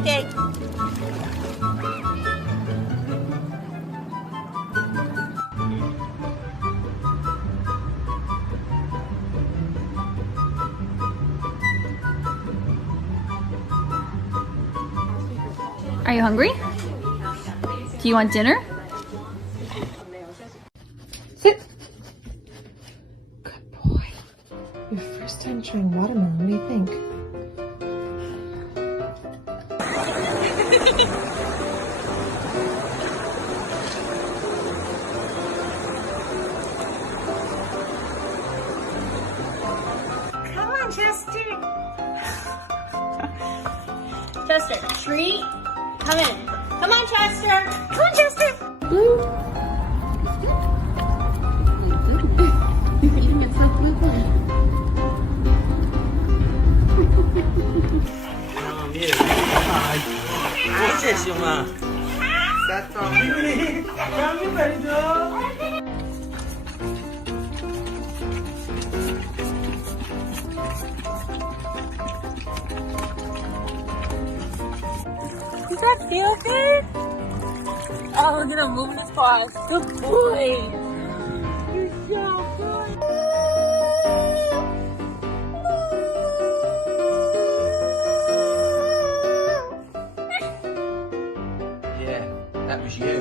Okay. Are you hungry? Do you want dinner? Sit. Good boy. Your first time trying watermelon. What do you think? Come on, Chester. Chester, treat. Come in. Come on, Chester. Come on, Chester. Blue. Does that feel good? Oh, look at him moving his paws. Good boy. You're so good. Yeah, that was you.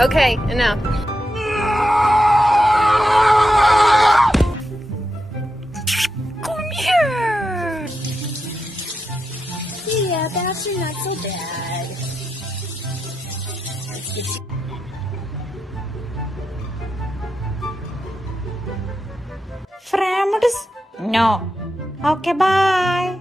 Okay, enough. Come here. Yeah, that's not so bad. Let's get you. Fremds? No. Okay, bye.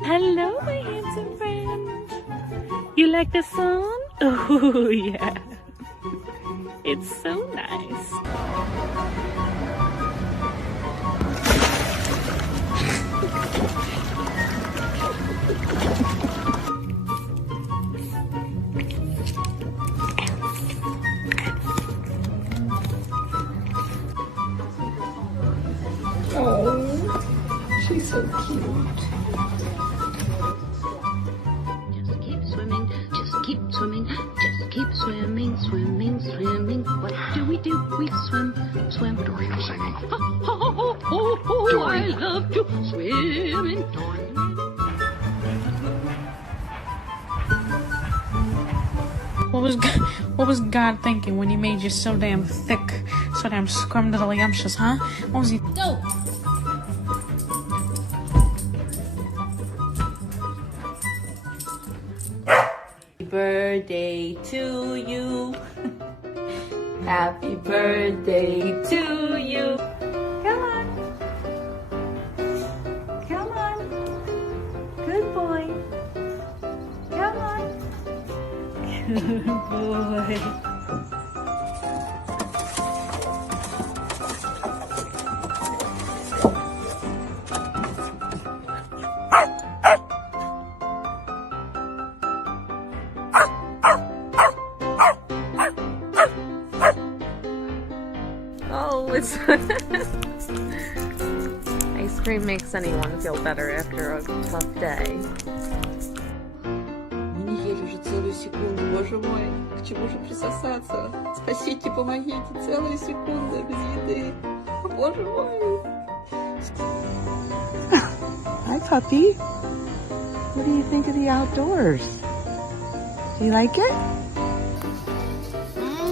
Hello, my handsome friend. You like the song? Oh, yeah. It's so nice. Oh, she's so cute. Just keep swimming, just keep swimming, just keep swimming, swimming, swimming. What do? We swim, swim. Dory was singing. Oh, I love to swim in Dory. What was God thinking when he made you so damn thick, so damn scrumdiddlyumptious, huh? What was he? Go. Happy birthday to you. Happy birthday to you. Come on. Come on. Good boy. Come on. Good boy. Oh, it's ice cream makes anyone feel better after a tough day. Не верю уже целую секунду, боже мой. К чему же присосаться? Спасите, помогите, целая секунда без еды. О, боже мой. Hi, puppy. What do you think of the outdoors? Do you like it?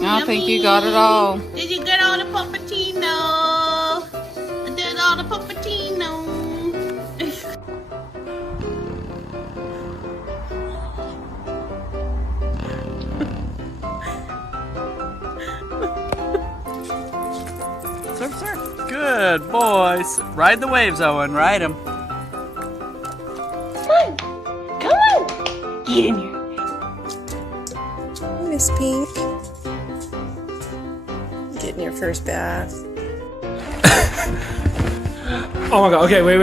I think you got it all. Did you get all the puppuccino? I did all the puppuccino. Surf, surf. Good boys. Ride the waves, Owen. Ride them. Come on! Get in here. Miss Pink. Getting your first bath. Oh my god, okay, wait.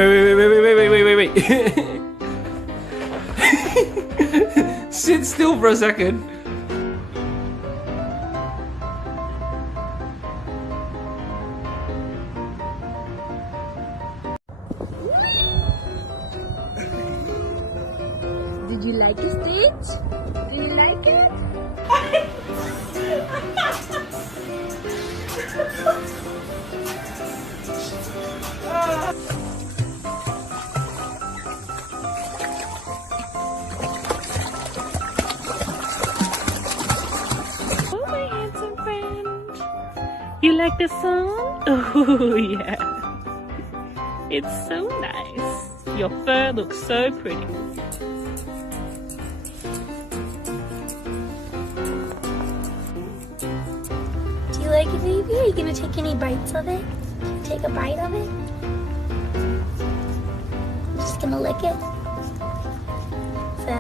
Sit still for a second. Did you like it, Stitch? Do you like it? Oh, my handsome friend. You like the song? Oh, yeah. It's so nice. Your fur looks so pretty. Do you like it, baby? Are you gonna take any bites of it? Can you take a bite of it? I'm just gonna lick it. So-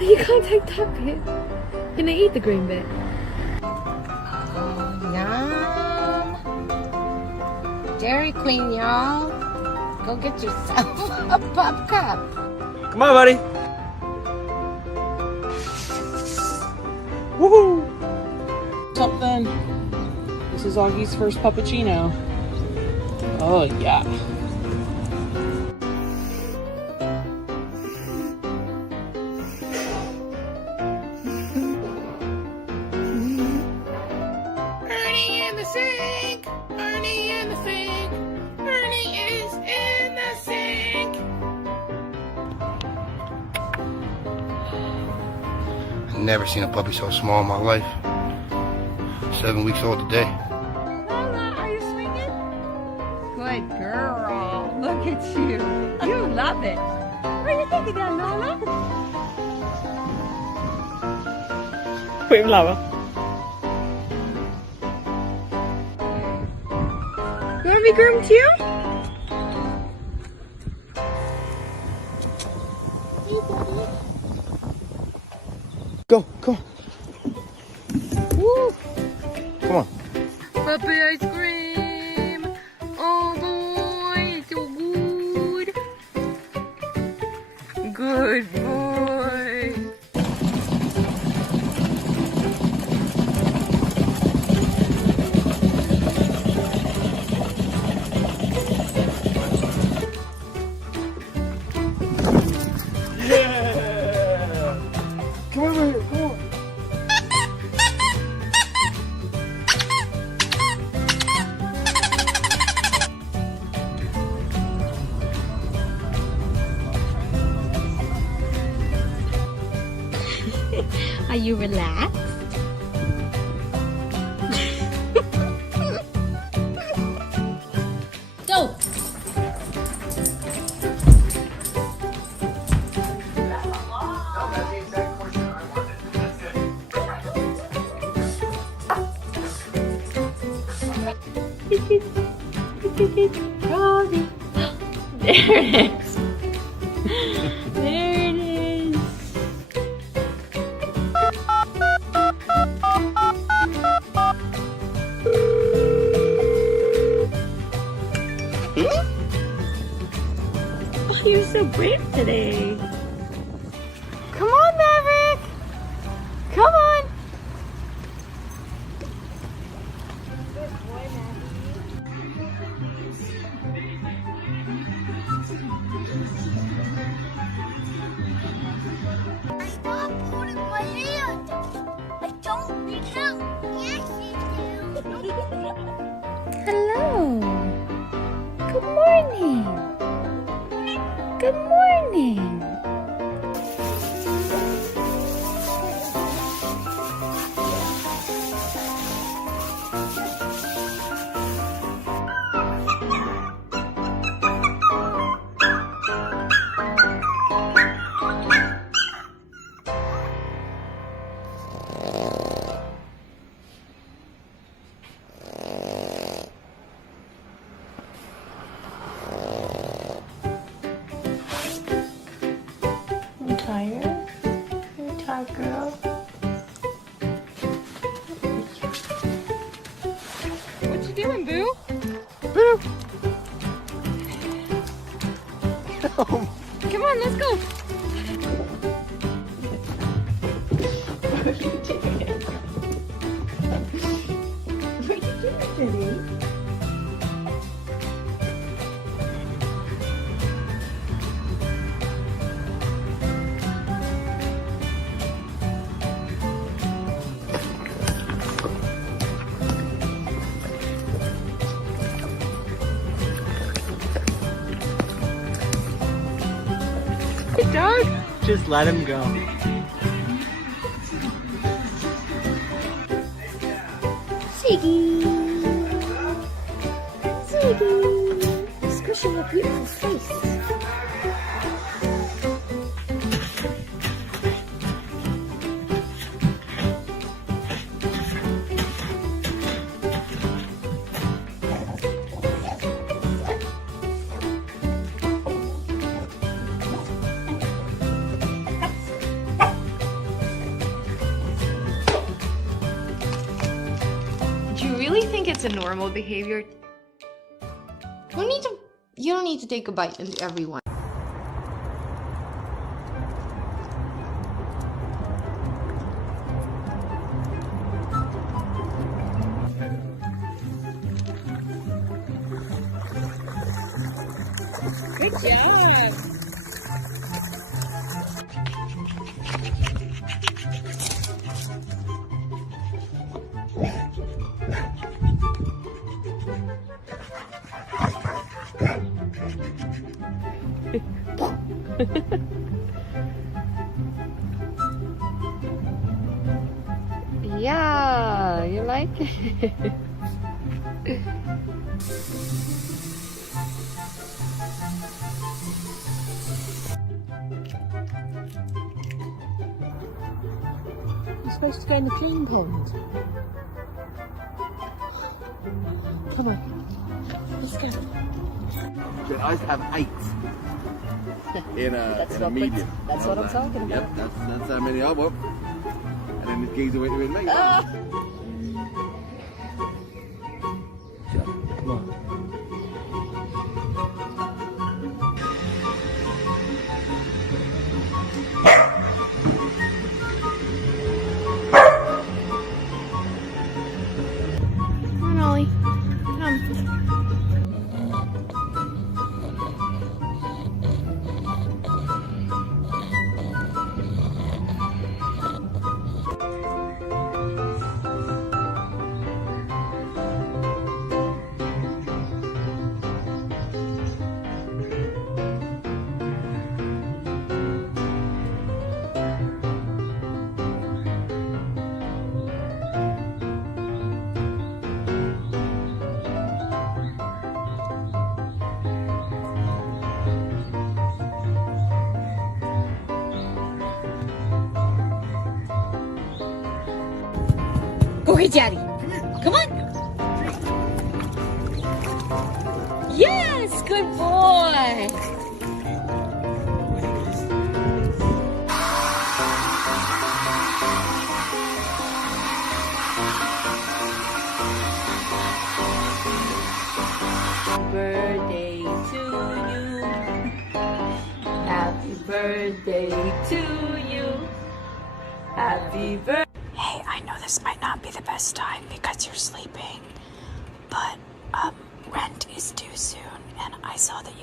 You can't take that bit. Can I eat the green bit? Yum. Dairy Queen, y'all. Go get yourself a pop cup. Come on, buddy. Woohoo! Something. This is Augie's first puppuccino. Oh, yeah. Ernie in the sink! Ernie in the sink! Ernie is in the sink! I've never seen a puppy so small in my life. 7 weeks old today. Lola, are you swinging? Good girl. Look at you. You love it. Where you taking that, Lola? Put him lower. You want to be groomed too? Go, go. Woo. Come on. Puppy ice cream. Oh boy, it's so good. Good boy. Come over here, come on. Are you relaxed? Go! Cuddly. There it is. There it is. Oh, you're so brave today. Come on, Maverick. Come on. Stop holding my hand! I don't need help! Yes, you do! Hello! Good morning! Good morning! smart girl. What you doing, Boo? Come on, let's go. Hey, dog. Just let him go. Ziggy! Ziggy! Squishing your beautiful face. Do you really think it's a normal behavior? You don't need to take a bite into everyone. Good job. Yeah, you like it? You're supposed to go in the dream pond. Come on. Let's go. But I have 8 in a medium. That's what I'm talking about. Yep, that's how many I want. And then the geezer went with me. Come on. Come on, Ollie. Come. Go get Daddy. Come on. Yes, good boy. Birthday to you. Happy birthday to you. Happy birthday. Hey, I know this might not be the best time because you're sleeping, but rent is due soon, and I saw that you